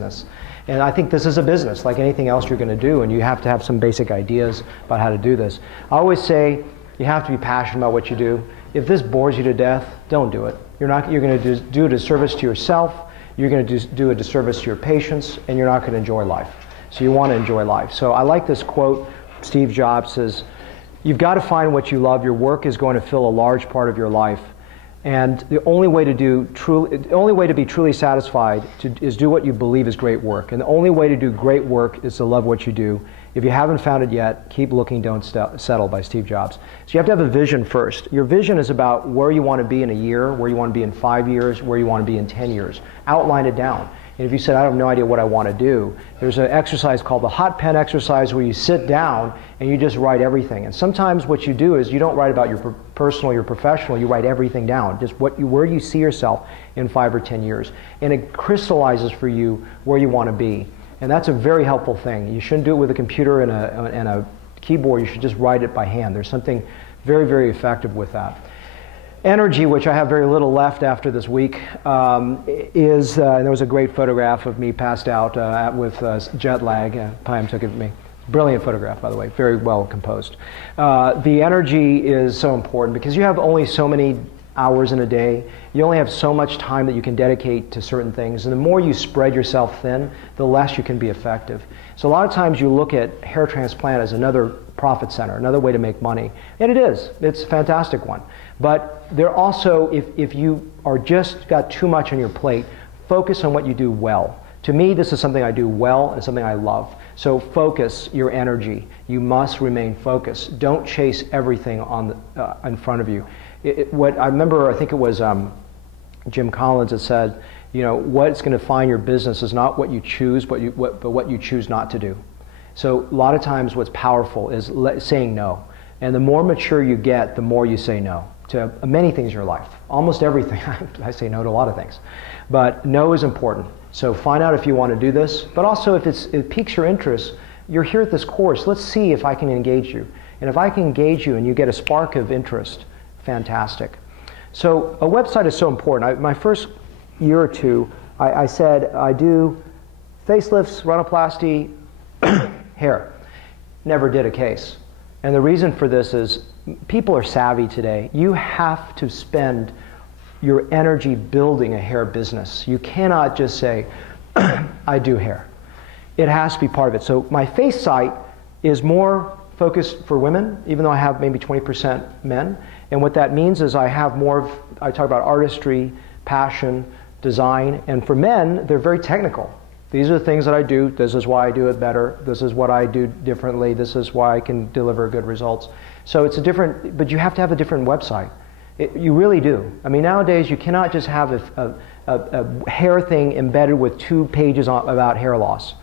business. And I think this is a business, like anything else you're going to do, and you have to have some basic ideas about how to do this. I always say you have to be passionate about what you do. If this bores you to death, don't do it. You're going to do a disservice to yourself, you're going to do a disservice to your patients, and you're not going to enjoy life. So you want to enjoy life. So I like this quote. Steve Jobs says, "You've got to find what you love. Your work is going to fill a large part of your life. And the only way to be truly satisfied is do what you believe is great work. And the only way to do great work is to love what you do. If you haven't found it yet, keep looking, don't settle," by Steve Jobs. So you have to have a vision first. Your vision is about where you want to be in a year, where you want to be in 5 years, where you want to be in 10 years. Outline it down. And if you said, "I have no idea what I want to do," there's an exercise called the hot pen exercise where you sit down and you just write everything. And sometimes what you do is you don't write about your personal, your professional, you write everything down, just where you see yourself in 5 or 10 years. And it crystallizes for you where you want to be. And that's a very helpful thing. You shouldn't do it with a computer and a keyboard. You should just write it by hand. There's something very, very effective with that. Energy, which I have very little left after this week, and there was a great photograph of me passed out with jet lag. Pam took it of me. Brilliant photograph, by the way, very well composed. The energy is so important because you have only so many hours in a day. You only have so much time that you can dedicate to certain things, and the more you spread yourself thin, the less you can be effective. So a lot of times you look at hair transplant as another profit center, another way to make money, and it is. It's a fantastic one. But there also, if you are just got too much on your plate, focus on what you do well. To me, this is something I do well and something I love. So focus your energy. You must remain focused. Don't chase everything in front of you. What I remember, I think it was Jim Collins that said, you know, what's going to define your business is not what you choose, but what you choose not to do. So a lot of times what's powerful is saying no. And the more mature you get, the more you say no to many things in your life. Almost everything. I say no to a lot of things. But no is important. So find out if you want to do this. But also if it piques your interest, you're here at this course, let's see if I can engage you. And if I can engage you and you get a spark of interest, fantastic. So a website is so important. My first year or two, I said I do facelifts, rhinoplasty, hair. Never did a case. And the reason for this is people are savvy today. You have to spend your energy building a hair business. You cannot just say, I do hair. It has to be part of it. So my face site is more focused for women, even though I have maybe 20% men. And what that means is I have more of, I talk about artistry, passion, design, and for men, they're very technical. These are the things that I do. This is why I do it better. This is what I do differently. This is why I can deliver good results. So it's a different, but you have to have a different website. You really do. I mean, nowadays you cannot just have a hair thing embedded with 2 pages about hair loss.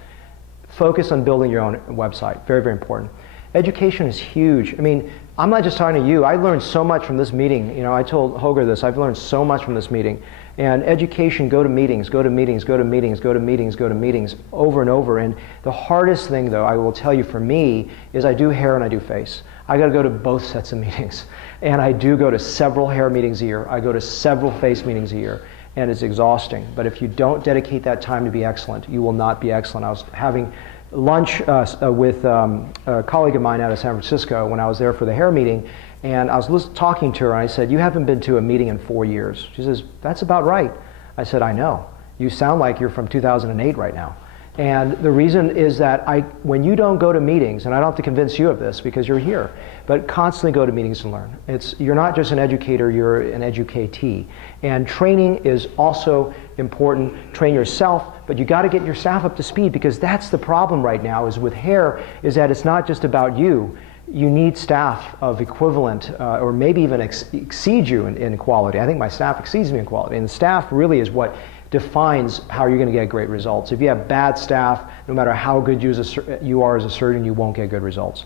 Focus on building your own website. Very, very important. Education is huge. I mean, I'm not just talking to you. I learned so much from this meeting. You know, I told Holger this. I've learned so much from this meeting. And education, go to meetings, go to meetings, go to meetings, go to meetings, go to meetings, over and over. And the hardest thing, though, I will tell you for me, is I do hair and I do face. I got to go to both sets of meetings. And I do go to several hair meetings a year. I go to several face meetings a year. And it's exhausting. But if you don't dedicate that time to be excellent, you will not be excellent. I was having lunch with a colleague of mine out of San Francisco when I was there for the hair meeting, and I was talking to her, and I said, "You haven't been to a meeting in 4 years." She says, "That's about right." I said, "I know. You sound like you're from 2008 right now." And the reason is that when you don't go to meetings, and I don't have to convince you of this because you're here, but constantly go to meetings and learn. You're not just an educator, you're an educatee. And training is also important. Train yourself, but you got to get your staff up to speed, because that's the problem right now is with hair, is that it's not just about you. You need staff of equivalent or maybe even exceed you in quality. I think my staff exceeds me in quality. And the staff really is what defines how you're going to get great results. If you have bad staff, no matter how good you are as a surgeon, you won't get good results.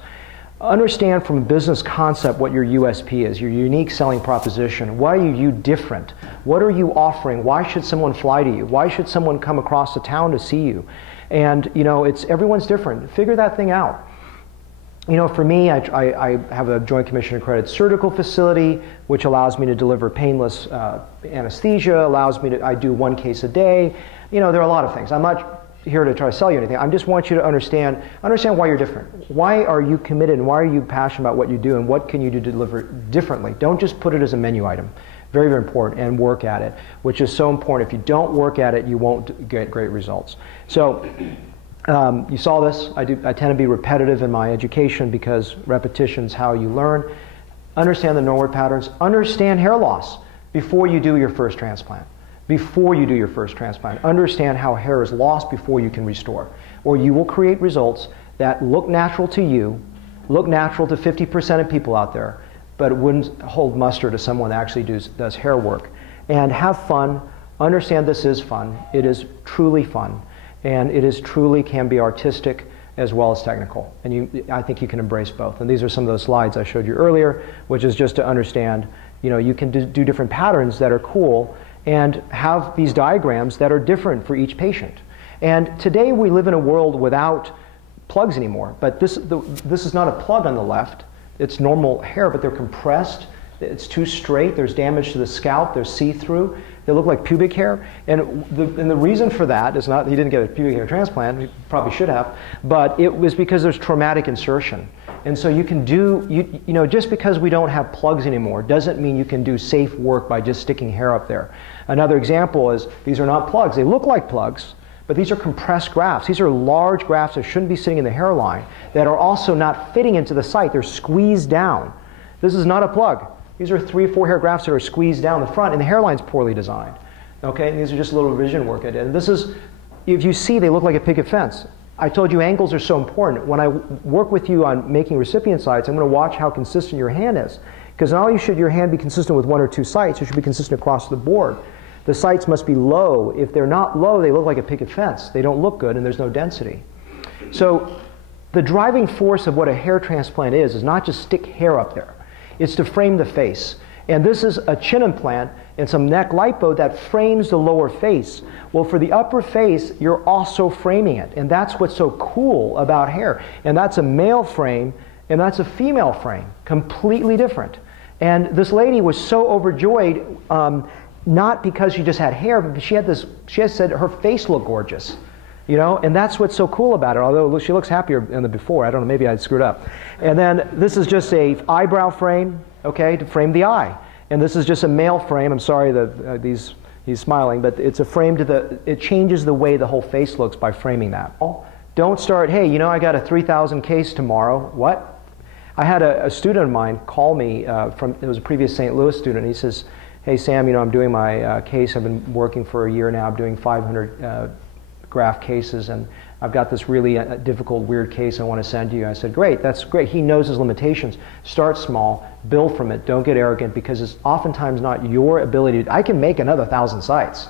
Understand from a business concept what your USP is, your unique selling proposition. Why are you different? What are you offering? Why should someone fly to you? Why should someone come across the town to see you? And you know, everyone's different. Figure that thing out. You know, for me, I have a Joint Commission accredited surgical facility, which allows me to deliver painless anesthesia, allows me to, I do 1 case a day. You know, there are a lot of things. I'm not here to try to sell you anything. I just want you to understand why you're different. Why are you committed and why are you passionate about what you do and what can you do to deliver differently? Don't just put it as a menu item. Very, very important, and work at it, which is so important. If you don't work at it, you won't get great results. So you saw this. I tend to be repetitive in my education because repetition is how you learn. Understand the normal patterns. Understand hair loss before you do your first transplant. Before you do your first transplant, understand how hair is lost before you can restore. Or you will create results that look natural to you, look natural to 50% of people out there, but it wouldn't hold muster to someone that actually does hair work. And have fun. Understand this is fun. It is truly fun. And it is truly can be artistic as well as technical. And I think you can embrace both. And these are some of those slides I showed you earlier, which is just to understand, you can do different patterns that are cool and have these diagrams that are different for each patient. And today we live in a world without plugs anymore. But this is not a plug on the left. It's normal hair, but they're compressed. It's too straight. There's damage to the scalp. They're see-through. They look like pubic hair. And the reason for that is not he didn't get a pubic hair transplant. He probably should have. But it was because there's traumatic insertion. And so you can do, just because we don't have plugs anymore doesn't mean you can do safe work by just sticking hair up there. Another example is these are not plugs. They look like plugs, but these are compressed grafts. These are large grafts that shouldn't be sitting in the hairline that are also not fitting into the site. They're squeezed down. This is not a plug. These are 3 or 4 hair grafts that are squeezed down the front, and the hairline's poorly designed. Okay, and these are just a little revision work I did. And this is, if you see, they look like a picket fence. I told you angles are so important. When I work with you on making recipient sites, I'm going to watch how consistent your hand is. Because not only should your hand be consistent with 1 or 2 sites, it should be consistent across the board. The sites must be low. If they're not low, they look like a picket fence. They don't look good, and there's no density. So the driving force of what a hair transplant is not just stick hair up there. It's to frame the face. And this is a chin implant and some neck lipo that frames the lower face. Well, for the upper face, you're also framing it. And that's what's so cool about hair. And that's a male frame, and that's a female frame. Completely different. And this lady was so overjoyed, not because she just had hair, but she had said her face looked gorgeous. And that's what's so cool about it, although she looks happier than the before. I don't know, maybe I screwed up. And then this is just a eyebrow frame, okay, to frame the eye. And this is just a male frame. I'm sorry that he's smiling, but it's a frame it changes the way the whole face looks by framing that. Don't start, hey, I got a 3,000 case tomorrow. What? I had a student of mine call me it was a previous St. Louis student. He says, hey, Sam, I'm doing my case. I've been working for a year now. I'm doing 500 graft cases, and I've got this really difficult, weird case I want to send to you. I said, great, that's great. He knows his limitations. Start small, build from it. Don't get arrogant, because it's oftentimes not your ability. I can make another 1,000 sites,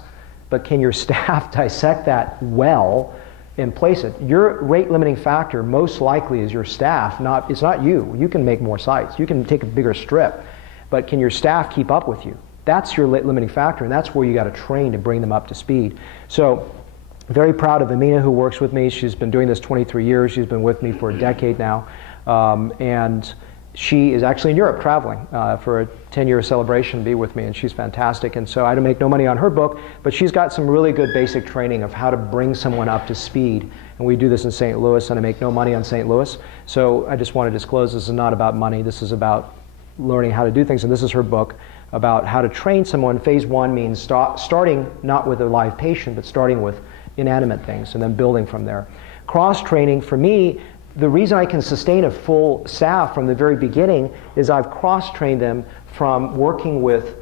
but can your staff dissect that well and place it? Your rate limiting factor most likely is your staff. It's not you. You can make more sites. You can take a bigger strip, but can your staff keep up with you? That's your limiting factor, and that's where you got to train to bring them up to speed. So very proud of Amina, who works with me. She's been doing this 23 years. She's been with me for a decade now. And she is actually in Europe traveling for a 10-year celebration to be with me, and she's fantastic. And so I don't make no money on her book, but she's got some really good basic training of how to bring someone up to speed. And we do this in St. Louis, and I make no money on St. Louis. So I just want to disclose this is not about money. This is about learning how to do things. And this is her book about how to train someone. Phase 1 means starting not with a live patient, but starting with inanimate things and then building from there. Cross-training, for me, the reason I can sustain a full staff from the very beginning is I've cross-trained them from working with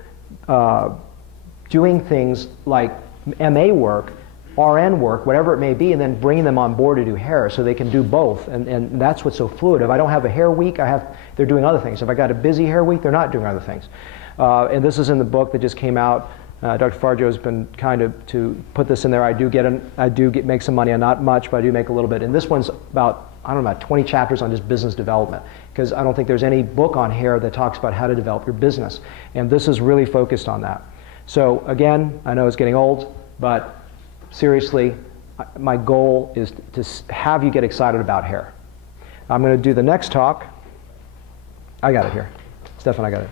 doing things like MA work, RN work, whatever it may be, and then bringing them on board to do hair so they can do both. And that's what's so fluid. If I don't have a hair week, they're doing other things. If I got a busy hair week, they're not doing other things. And this is in the book that just came out. Dr. Farjo has been kind of to put this in there. I do make some money on, not much, but I do make a little bit. And this one's about, I don't know, about 20 chapters on just business development, because I don't think there's any book on hair that talks about how to develop your business. And this is really focused on that. So again, I know it's getting old, but seriously, my goal is to have you get excited about hair. I'm going to do the next talk. I got it here. Stefan, I got it.